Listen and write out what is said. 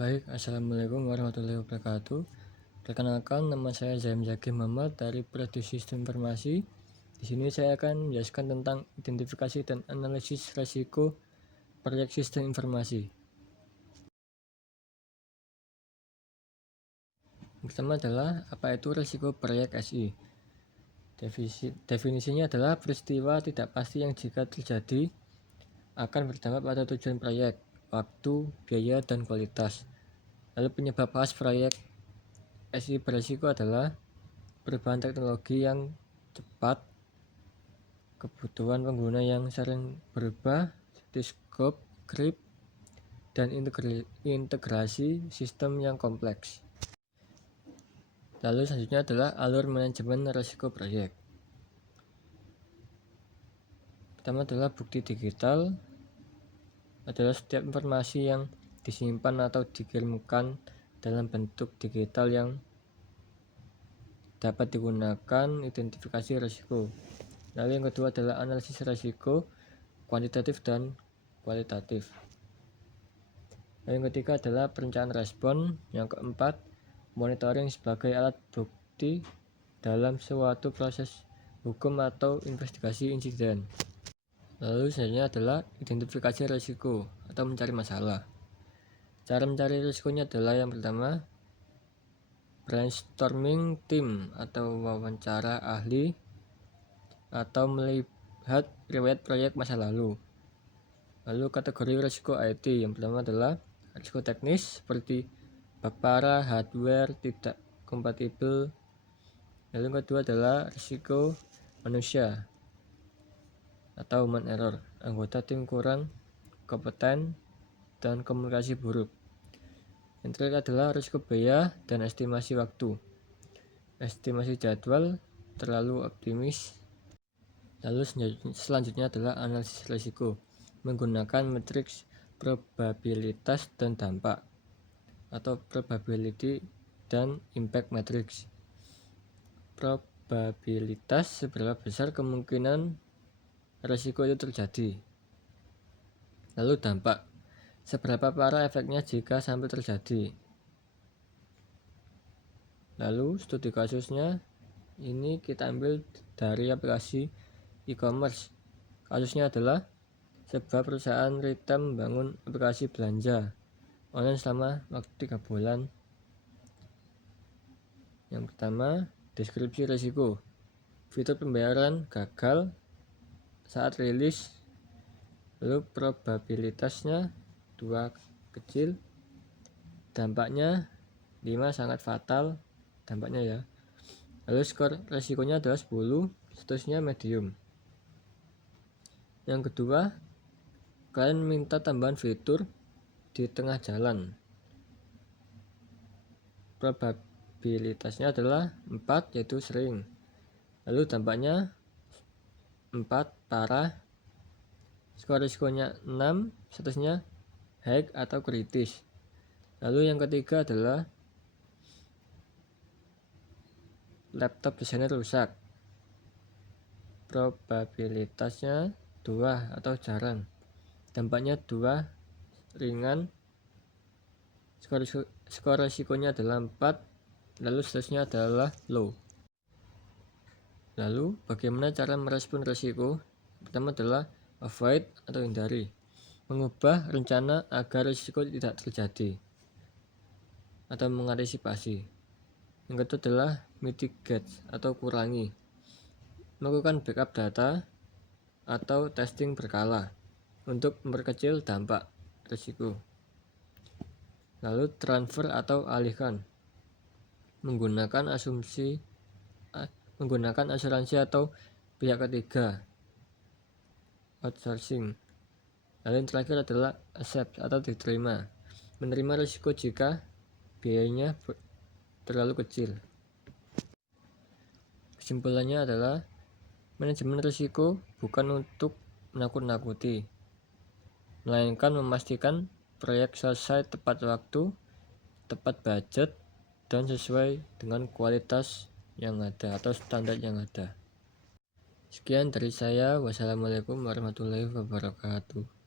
Baik, Assalamualaikum warahmatullahi wabarakatuh. Perkenalkan, nama saya Zaim Zaki Muhammad dari Prodi Sistem Informasi. Di sini saya akan menjelaskan tentang identifikasi dan analisis risiko proyek sistem informasi. Pertama adalah apa itu risiko proyek SI. Definisinya adalah peristiwa tidak pasti yang jika terjadi akan berdampak pada tujuan proyek, waktu, biaya, dan kualitas. Lalu penyebab khas proyek SI berisiko adalah perubahan teknologi yang cepat, kebutuhan pengguna yang sering berubah, seperti scope, creep, dan integrasi sistem yang kompleks. Lalu selanjutnya adalah alur manajemen risiko proyek. Pertama adalah bukti digital, adalah setiap informasi yang disimpan atau dikirimkan dalam bentuk digital yang dapat digunakan identifikasi risiko. Lalu yang kedua adalah analisis risiko kuantitatif dan kualitatif. Lalu yang ketiga adalah perencanaan respon. Yang keempat, monitoring sebagai alat bukti dalam suatu proses hukum atau investigasi insiden. Lalu selanjutnya adalah identifikasi risiko atau mencari masalah. Cara mencari risikonya adalah yang pertama, brainstorming tim atau wawancara ahli, atau melihat riwayat proyek masa lalu. Lalu kategori risiko IT, yang pertama adalah risiko teknis seperti bug parah, hardware tidak kompatibel. Lalu yang kedua adalah risiko manusia atau human error, anggota tim kurang kompeten dan komunikasi buruk. Yang terakhir adalah risiko biaya dan estimasi waktu, estimasi jadwal terlalu optimis. Lalu selanjutnya adalah analisis risiko menggunakan matriks probabilitas dan dampak atau probability dan impact matrix. Probabilitas seberapa besar kemungkinan risiko itu terjadi. Lalu dampak, seberapa parah efeknya jika sampai terjadi. Lalu studi kasusnya ini kita ambil dari aplikasi e-commerce. Kasusnya adalah sebuah perusahaan retail membangun aplikasi belanja online selama waktu 3 bulan. Yang pertama, deskripsi risiko. Fitur pembayaran gagal saat rilis. Lalu probabilitasnya 2 kecil. Dampaknya 5 sangat fatal dampaknya ya. Lalu skor risikonya adalah 10, statusnya medium. Yang kedua, kalian minta tambahan fitur di tengah jalan. Probabilitasnya adalah 4, yaitu sering. Lalu dampaknya 4, parah. Skor risikonya 6, statusnya high atau kritis. Lalu yang ketiga adalah laptop desainer rusak. Probabilitasnya 2 atau jarang. Dampaknya 2, ringan. Skor risikonya adalah 4, lalu statusnya adalah low. Lalu bagaimana cara merespon risiko? Pertama adalah avoid atau hindari, mengubah rencana agar risiko tidak terjadi atau mengantisipasi. Yang kedua adalah mitigate atau kurangi, melakukan backup data atau testing berkala untuk memperkecil dampak risiko. Lalu transfer atau alihkan, menggunakan asuransi atau pihak ketiga, outsourcing. Lalu yang terakhir adalah accept atau diterima, menerima risiko jika biayanya terlalu kecil. Kesimpulannya adalah manajemen risiko bukan untuk menakut-nakuti, melainkan memastikan proyek selesai tepat waktu, tepat budget, dan sesuai dengan kualitas yang ada atau standar yang ada. Sekian dari saya. Wassalamualaikum warahmatullahi wabarakatuh.